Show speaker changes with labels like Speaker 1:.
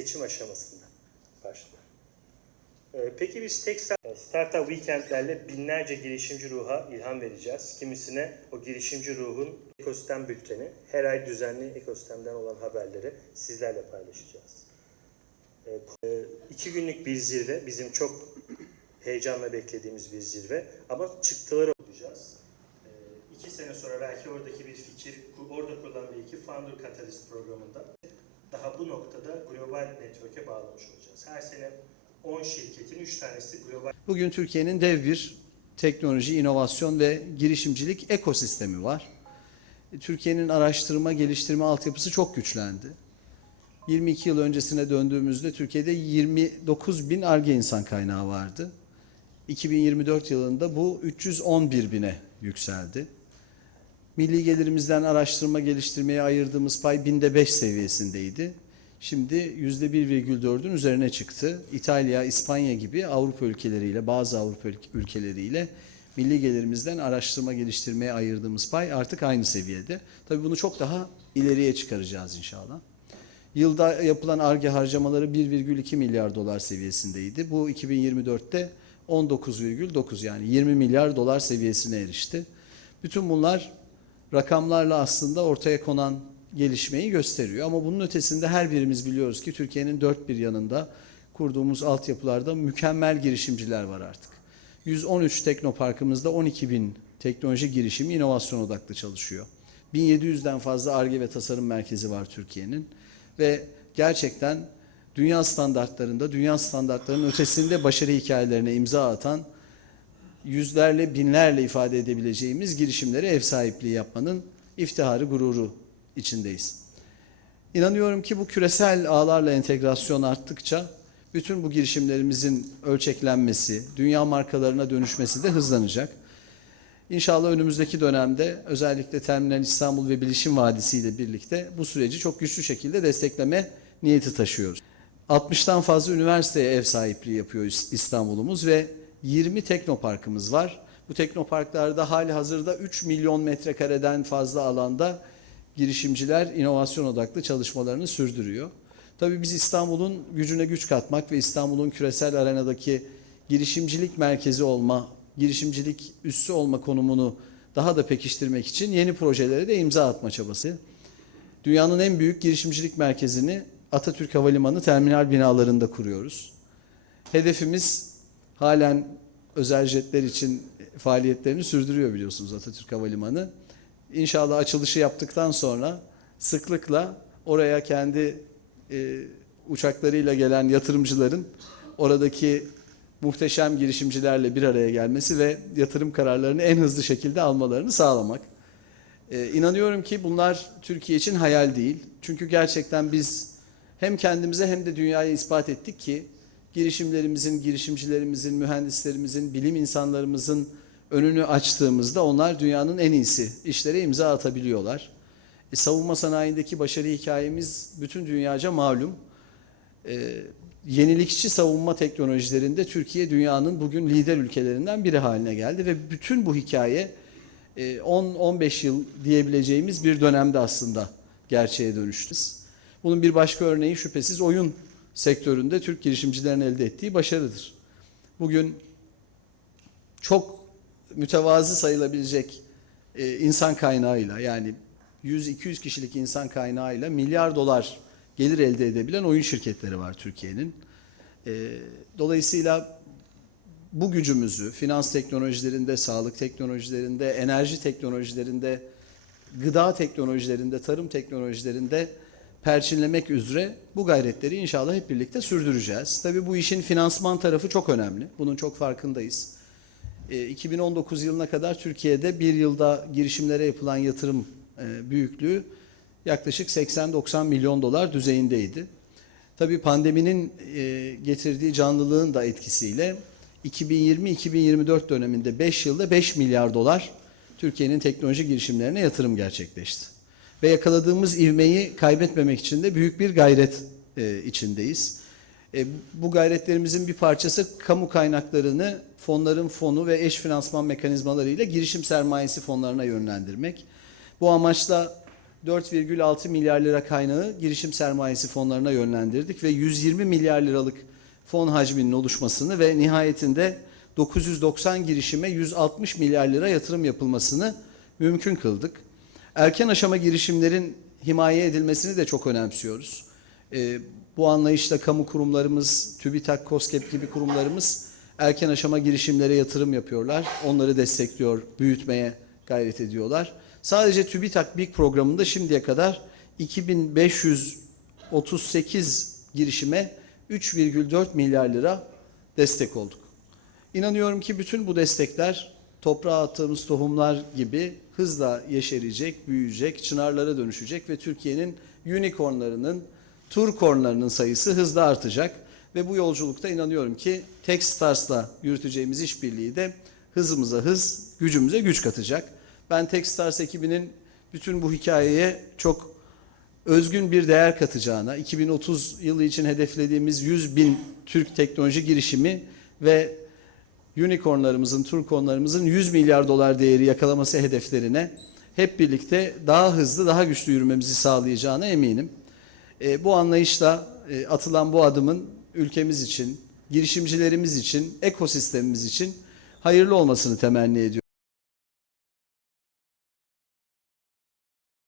Speaker 1: seçim aşamasında başlıyor. Ee, Peki biz tek sa- Startup Weekend'lerle binlerce girişimci ruha ilham vereceğiz. Kimisine o girişimci ruhun ekosistem bülteni, her ay düzenli ekosistemden olan haberleri sizlerle paylaşacağız. Evet, e, iki günlük bir zirve, bizim çok heyecanla beklediğimiz bir zirve ama çıktıları olacağız. E, iki sene sonra belki oradaki bir fikir, orada kurulan bir iki Founder Catalyst programında daha bu noktada global network'e bağlamış olacağız. Her sene 10 şirketin 3 tanesi global
Speaker 2: Bugün Türkiye'nin dev bir teknoloji, inovasyon ve girişimcilik ekosistemi var. Türkiye'nin araştırma, geliştirme altyapısı çok güçlendi. 22 yıl öncesine döndüğümüzde Türkiye'de 29 bin ARGE insan kaynağı vardı. 2024 yılında bu 311 bine yükseldi. Milli gelirimizden araştırma geliştirmeye ayırdığımız pay binde 5 seviyesindeydi. Şimdi %1,4'ün üzerine çıktı. İtalya, İspanya gibi Avrupa ülkeleriyle, bazı Avrupa ülke- ülkeleriyle milli gelirimizden araştırma geliştirmeye ayırdığımız pay artık aynı seviyede. Tabii bunu çok daha ileriye çıkaracağız inşallah. Yılda yapılan ARGE harcamaları 1,2 milyar dolar seviyesindeydi. Bu 2024'te 19,9 yani 20 milyar dolar seviyesine erişti. Bütün bunlar rakamlarla aslında ortaya konan gelişmeyi gösteriyor. Ama bunun ötesinde her birimiz biliyoruz ki Türkiye'nin dört bir yanında kurduğumuz altyapılarda mükemmel girişimciler var artık. 113 teknoparkımızda 12 bin teknoloji girişimi inovasyon odaklı çalışıyor. 1700'den fazla ARGE ve tasarım merkezi var Türkiye'nin ve gerçekten dünya standartlarında, dünya standartlarının ötesinde başarı hikayelerine imza atan yüzlerle, binlerle ifade edebileceğimiz girişimlere ev sahipliği yapmanın iftiharı, gururu içindeyiz. İnanıyorum ki bu küresel ağlarla entegrasyon arttıkça bütün bu girişimlerimizin ölçeklenmesi, dünya markalarına dönüşmesi de hızlanacak. İnşallah önümüzdeki dönemde özellikle Terminal İstanbul ve Bilişim Vadisi ile birlikte bu süreci çok güçlü şekilde destekleme niyeti taşıyoruz. 60'tan fazla üniversiteye ev sahipliği yapıyor İstanbul'umuz ve 20 teknoparkımız var. Bu teknoparklarda hali hazırda 3 milyon metrekareden fazla alanda girişimciler inovasyon odaklı çalışmalarını sürdürüyor. Tabii biz İstanbul'un gücüne güç katmak ve İstanbul'un küresel arenadaki girişimcilik merkezi olma, girişimcilik üssü olma konumunu daha da pekiştirmek için yeni projelere de imza atma çabası. Dünyanın en büyük girişimcilik merkezini Atatürk Havalimanı terminal binalarında kuruyoruz. Hedefimiz halen özel jetler için faaliyetlerini sürdürüyor biliyorsunuz Atatürk Havalimanı. İnşallah açılışı yaptıktan sonra sıklıkla oraya kendi e, uçaklarıyla gelen yatırımcıların oradaki muhteşem girişimcilerle bir araya gelmesi ve yatırım kararlarını en hızlı şekilde almalarını sağlamak. Ee, inanıyorum ki bunlar Türkiye için hayal değil. Çünkü gerçekten biz hem kendimize hem de dünyaya ispat ettik ki girişimlerimizin, girişimcilerimizin, mühendislerimizin, bilim insanlarımızın önünü açtığımızda onlar dünyanın en iyisi işlere imza atabiliyorlar. E, savunma sanayindeki başarı hikayemiz bütün dünyaca malum. E, yenilikçi savunma teknolojilerinde Türkiye dünyanın bugün lider ülkelerinden biri haline geldi ve bütün bu hikaye e, 10-15 yıl diyebileceğimiz bir dönemde aslında gerçeğe dönüştü. Bunun bir başka örneği şüphesiz oyun sektöründe Türk girişimcilerin elde ettiği başarıdır. Bugün çok mütevazı sayılabilecek e, insan kaynağıyla yani 100-200 kişilik insan kaynağıyla milyar dolar gelir elde edebilen oyun şirketleri var Türkiye'nin. E, dolayısıyla bu gücümüzü finans teknolojilerinde, sağlık teknolojilerinde, enerji teknolojilerinde, gıda teknolojilerinde, tarım teknolojilerinde perçinlemek üzere bu gayretleri inşallah hep birlikte sürdüreceğiz. Tabii bu işin finansman tarafı çok önemli. Bunun çok farkındayız. E, 2019 yılına kadar Türkiye'de bir yılda girişimlere yapılan yatırım e, büyüklüğü yaklaşık 80-90 milyon dolar düzeyindeydi. Tabii pandeminin e, getirdiği canlılığın da etkisiyle 2020-2024 döneminde 5 yılda 5 milyar dolar Türkiye'nin teknoloji girişimlerine yatırım gerçekleşti. Ve yakaladığımız ivmeyi kaybetmemek için de büyük bir gayret e, içindeyiz. E, bu gayretlerimizin bir parçası kamu kaynaklarını fonların fonu ve eş finansman mekanizmalarıyla girişim sermayesi fonlarına yönlendirmek. Bu amaçla 4,6 milyar lira kaynağı girişim sermayesi fonlarına yönlendirdik ve 120 milyar liralık fon hacminin oluşmasını ve nihayetinde 990 girişime 160 milyar lira yatırım yapılmasını mümkün kıldık. Erken aşama girişimlerin himaye edilmesini de çok önemsiyoruz. Ee, bu anlayışla kamu kurumlarımız, TÜBİTAK, KOSGEB gibi kurumlarımız erken aşama girişimlere yatırım yapıyorlar. Onları destekliyor, büyütmeye gayret ediyorlar. Sadece TÜBİTAK BİG programında şimdiye kadar 2538 girişime 3,4 milyar lira destek olduk. İnanıyorum ki bütün bu destekler toprağa attığımız tohumlar gibi hızla yeşerecek, büyüyecek, çınarlara dönüşecek ve Türkiye'nin unicornlarının, turkornlarının sayısı hızla artacak. Ve bu yolculukta inanıyorum ki Techstars'la yürüteceğimiz işbirliği de hızımıza hız, gücümüze güç katacak. Ben Techstars ekibinin bütün bu hikayeye çok özgün bir değer katacağına, 2030 yılı için hedeflediğimiz 100 bin Türk teknoloji girişimi ve unicornlarımızın, turkonlarımızın 100 milyar dolar değeri yakalaması hedeflerine hep birlikte daha hızlı, daha güçlü yürümemizi sağlayacağına eminim. E, bu anlayışla e, atılan bu adımın ülkemiz için, girişimcilerimiz için, ekosistemimiz için hayırlı olmasını temenni ediyorum.